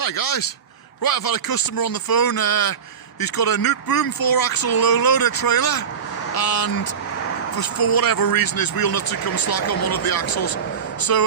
Hi guys, right, I've had a customer on the phone. He's got a Nooteboom 4-axle low-loader trailer, and for whatever reason his wheel nuts have come slack on one of the axles. So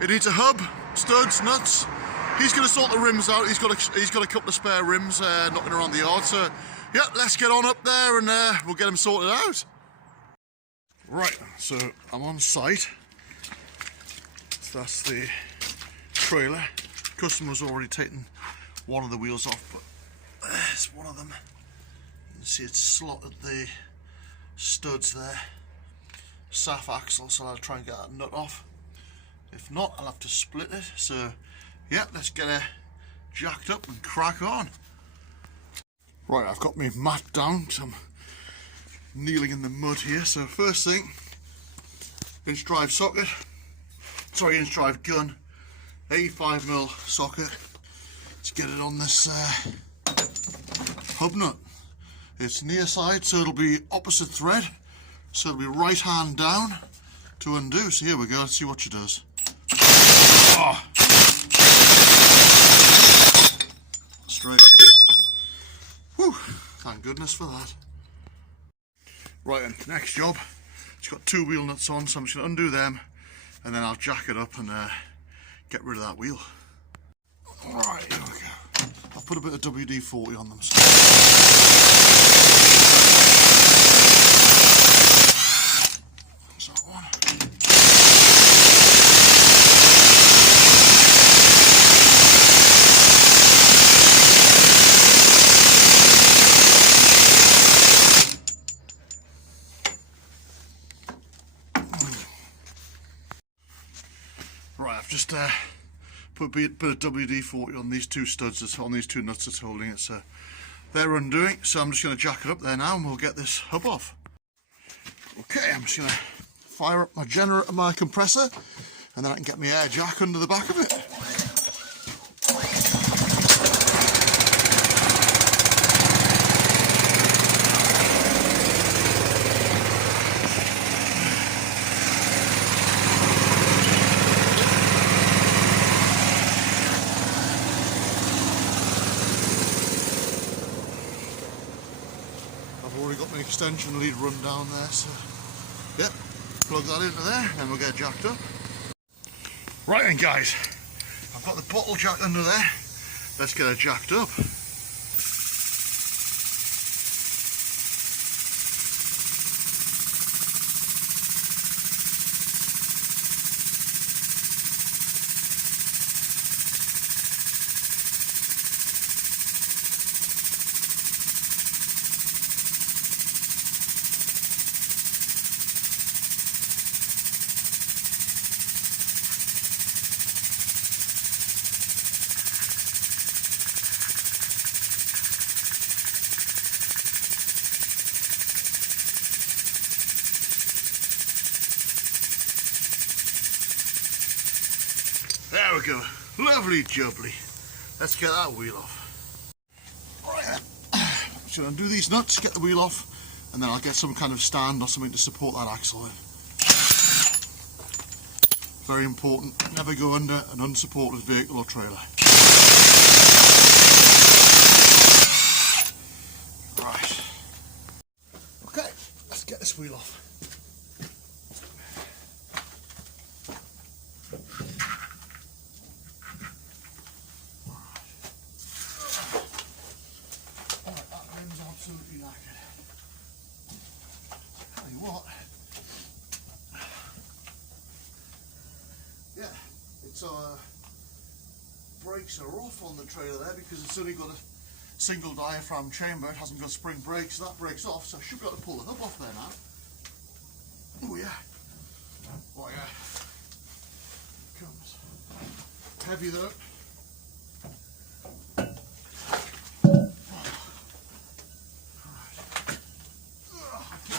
it needs a hub, studs, nuts. He's going to sort the rims out. He's got a couple of spare rims knocking around the yard. So yeah, let's get on up there and we'll get them sorted out. Right, so I'm on site. So that's the trailer. Customer's already taken one of the wheels off, but there's one of them. You can see it's slotted the studs there. SAF axle, so I'll try and get that nut off. If not, I'll have to split it. So yeah, let's get her jacked up and crack on. Right, I've got my mat down because I'm kneeling in the mud here. So first thing, inch drive socket, inch drive gun, 85mm socket. Let's get it on this hub nut. It's near side, so it'll be opposite thread, so it'll be right hand down to undo. So here we go, let's see what she does. Oh. Straight. Whew, thank goodness for that. Right then, next job. It's got two wheel nuts on, so I'm just going to undo them and then I'll jack it up and get rid of that wheel. Alright, here we go. I've put a bit of WD-40 on them. There's that one. Right, I've just put a bit of WD-40 on these two studs, on these two nuts that's holding it, so they're undoing. So I'm just going to jack it up there now and we'll get this hub off. Okay, I'm just going to fire up my compressor and then I can get my air jack under the back of it. I've already got my extension lead run down there, so yep, plug that into there and we'll get jacked up. Right then guys, I've got the bottle jack under there, let's get her jacked up. There we go, lovely jubbly. Let's get that wheel off. Right, so undo these nuts, get the wheel off, and then I'll get some kind of stand or something to support that axle in. Very important, never go under an unsupported vehicle or trailer. Right. Okay, let's get this wheel off. Absolutely knackered. Tell you what, yeah, it's brakes are off on the trailer there because it's only got a single diaphragm chamber. It hasn't got spring brakes, so that brake's off. So I should be able to pull the hub off there now. Oh yeah, oh yeah. Here it comes. Heavy though.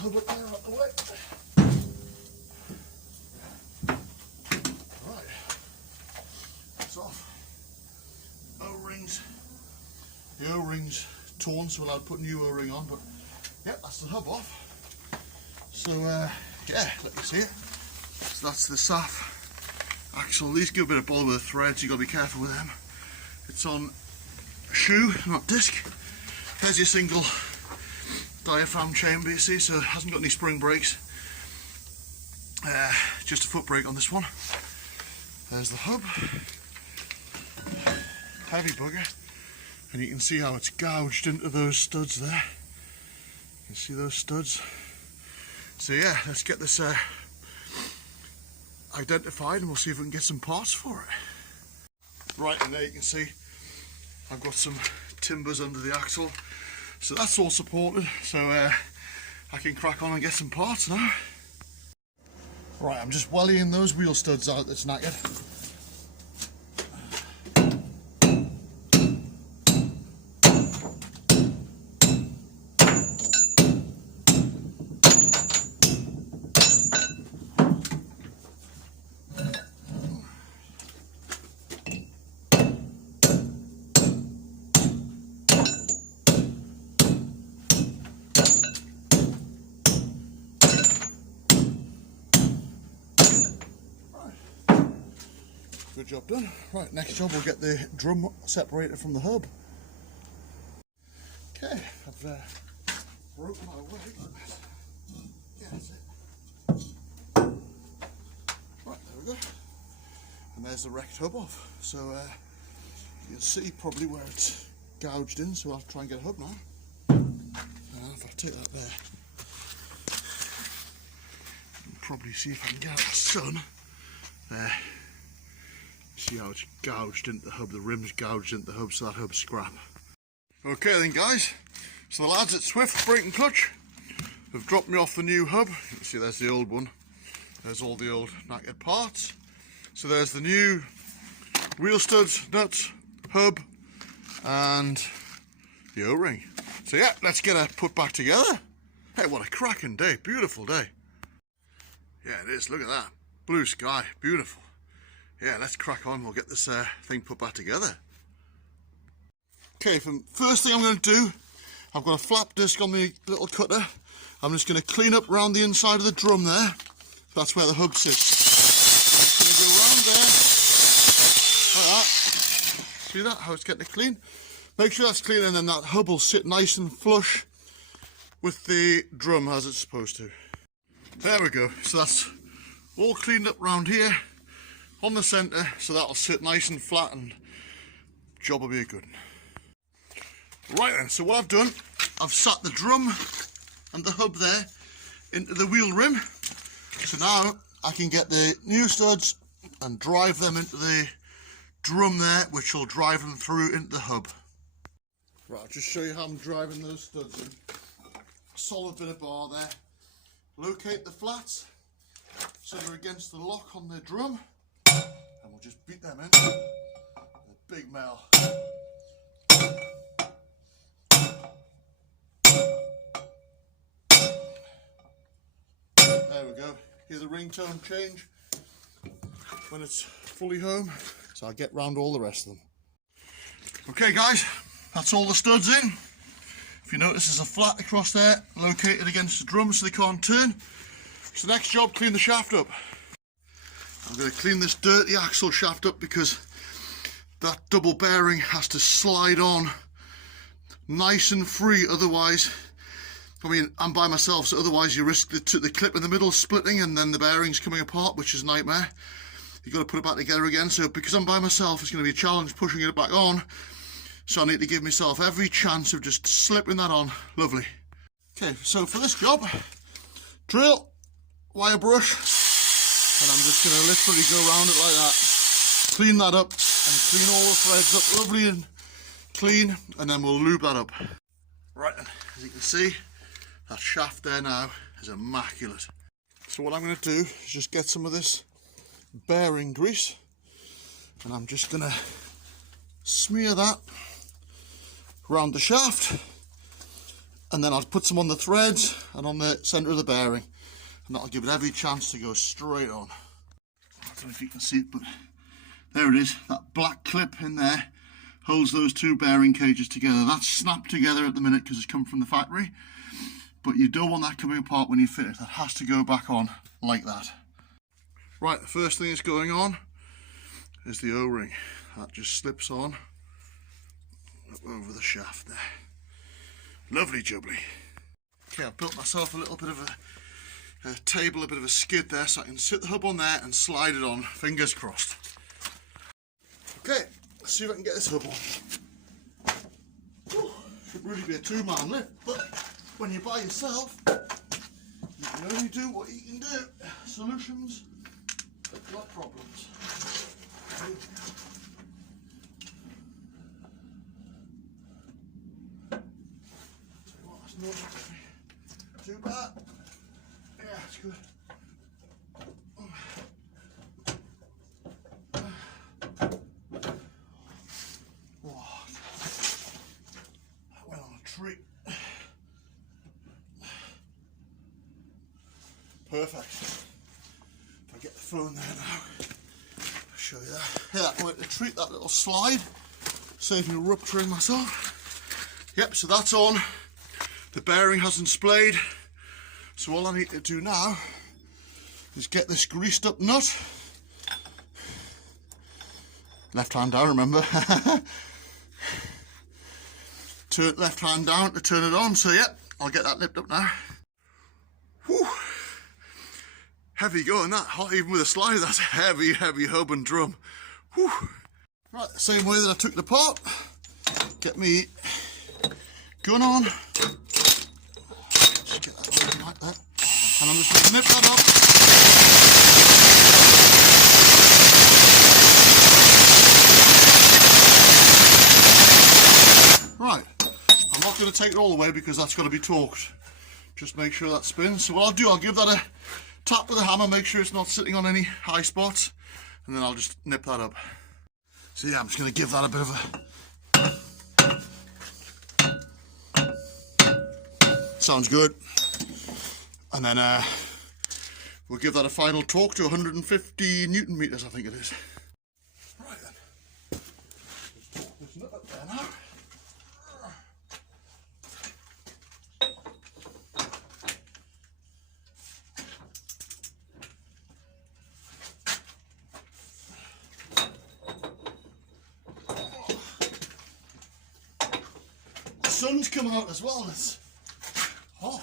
Hub up there out the way. Right, it's off. O-rings. The O-rings torn, so we'll have to put a new O-ring on, but yeah, that's the hub off. So yeah, let me see it. So that's the SAF axle. These give a bit of bother with the threads, you've got to be careful with them. It's on shoe, not disc. There's your single diaphragm chamber, you see, so it hasn't got any spring brakes. Just a foot brake on this one. There's the hub. Heavy bugger. And you can see how it's gouged into those studs there. You can see those studs. So yeah, let's get this identified and we'll see if we can get some parts for it. Right, and there you can see I've got some timbers under the axle. So that's all supported, so I can crack on and get some parts now. Right, I'm just wellying those wheel studs out that's knackered. Good job done. Right, next job we'll get the drum separated from the hub. Okay, I've broken my way. Yeah, that's it. Right, there we go. And there's the wrecked hub off. So you'll see probably where it's gouged in, so I'll try and get a hub now. If I take that there, you can probably see if I can get out the sun. There. See how it's gouged into the hub, the rim's gouged into the hub, so that hub's scrap. Okay then guys, so the lads at Swift Brake and Clutch have dropped me off the new hub. You can see there's the old one. There's all the old knackered parts. So there's the new wheel studs, nuts, hub, and the O-ring. So yeah, let's get it put back together. Hey, what a cracking day, beautiful day. Yeah, it is, look at that. Blue sky, beautiful. Yeah, let's crack on, we'll get this thing put back together. Okay, first thing I'm going to do, I've got a flap disc on the little cutter. I'm just going to clean up around the inside of the drum there. That's where the hub sits. I'm just going to go around there, like that. See that, how it's getting it clean? Make sure that's clean and then that hub will sit nice and flush with the drum as it's supposed to. There we go, so that's all cleaned up around here. On the centre, so that'll sit nice and flat and job will be a good one. Right then, so what I've done, I've sat the drum and the hub there into the wheel rim. So now I can get the new studs and drive them into the drum there, which will drive them through into the hub. Right, I'll just show you how I'm driving those studs in. Solid bit of bar there. Locate the flats so they're against the lock on the drum. And we'll just beat them in with a big mel. There we go. Hear the ringtone change when it's fully home. So I'll get round all the rest of them. Okay guys, that's all the studs in. If you notice there's a flat across there located against the drum so they can't turn. So the next job, clean the shaft up. I'm going to clean this dirty axle shaft up because that double bearing has to slide on nice and free, otherwise, I mean, I'm by myself, so otherwise you risk the clip in the middle splitting and then the bearings coming apart, which is a nightmare. You've got to put it back together again, so because I'm by myself, it's going to be a challenge pushing it back on, so I need to give myself every chance of just slipping that on. Lovely. Okay, so for this job, drill, wire brush, and I'm just going to literally go around it like that. Clean that up and clean all the threads up lovely and clean, and then we'll lube that up. Right, as you can see, that shaft there now is immaculate. So what I'm going to do is just get some of this bearing grease, and I'm just going to smear that around the shaft, and then I'll put some on the threads and on the centre of the bearing. And that'll give it every chance to go straight on. I don't know if you can see it, but there it is. That black clip in there holds those two bearing cages together. That's snapped together at the minute because it's come from the factory. But you don't want that coming apart when you fit it. That has to go back on like that. Right, the first thing that's going on is the O-ring. That just slips on up over the shaft there. Lovely jubbly. Okay, I've built myself a little bit of a table, a bit of a skid there, so I can sit the hub on there and slide it on, fingers crossed. Okay, let's see if I can get this hub on. Whew, should really be a two-man lift, but when you're by yourself, you can only do what you can do. Solutions have got problems. Not too bad. Yeah, it's good. Wow. That went on a tree. Perfect. If I get the phone there now, I'll show you that. Yeah, that went to treat, that little slide. Saved me rupturing myself. Yep, so that's on. The bearing hasn't splayed, so all I need to do now is get this greased up nut. Left hand down, remember. Turn left hand down to turn it on, so yeah, I'll get that lipped up now. Whew. Heavy going that, hot even with a slide, that's a heavy, heavy hub and drum. Whew. Right, the same way that I took it apart, get me gun on. Get that going like that, and I'm just going to nip that up. Right, I'm not going to take it all the way because that's got to be torqued. Just make sure that spins. So what I'll do, I'll give that a tap with a hammer, make sure it's not sitting on any high spots, and then I'll just nip that up. So yeah, I'm just going to give that a bit of a... Sounds good. And then we'll give that a final torque to 150 Newton meters, I think it is. Right then. Just torque this nut up there now. The sun's come out as well. It's hot.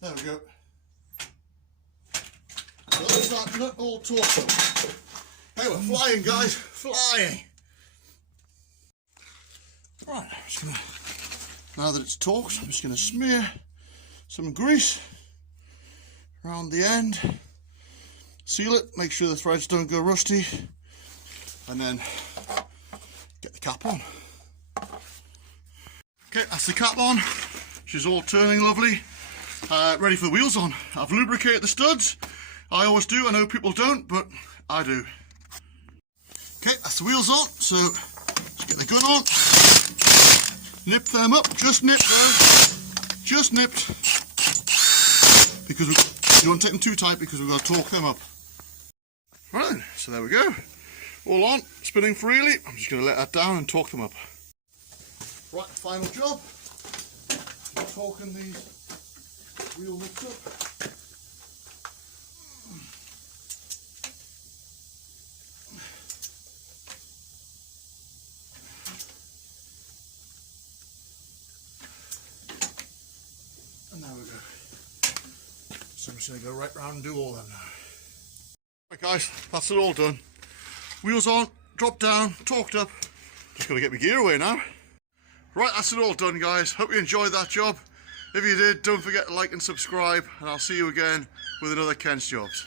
There we go. So that's that nut all torqued up. Hey, we're flying, guys, flying. Right, I'm just gonna, now that it's torqued, I'm just gonna smear some grease around the end, seal it, make sure the threads don't go rusty, and then get the cap on. Okay, that's the cap on. She's all turning lovely. Ready for the wheels on. I've lubricated the studs. I always do. I know people don't, but I do. Okay, that's the wheels on. So let's get the gun on. Nip them up. Just nip them. Just nipped. Because you don't want to take them too tight because we've got to torque them up. Right, so there we go. All on, spinning freely. I'm just going to let that down and torque them up. Right, final job. Torquing these wheel lift up. And there we go. So I'm just going to go right round and do all them now. Right guys, that's it all done. Wheels on, drop down, torqued up. Just got to get my gear away now. Right, that's it all done guys. Hope you enjoyed that job. If you did, don't forget to like and subscribe, and I'll see you again with another Ken's Jobs.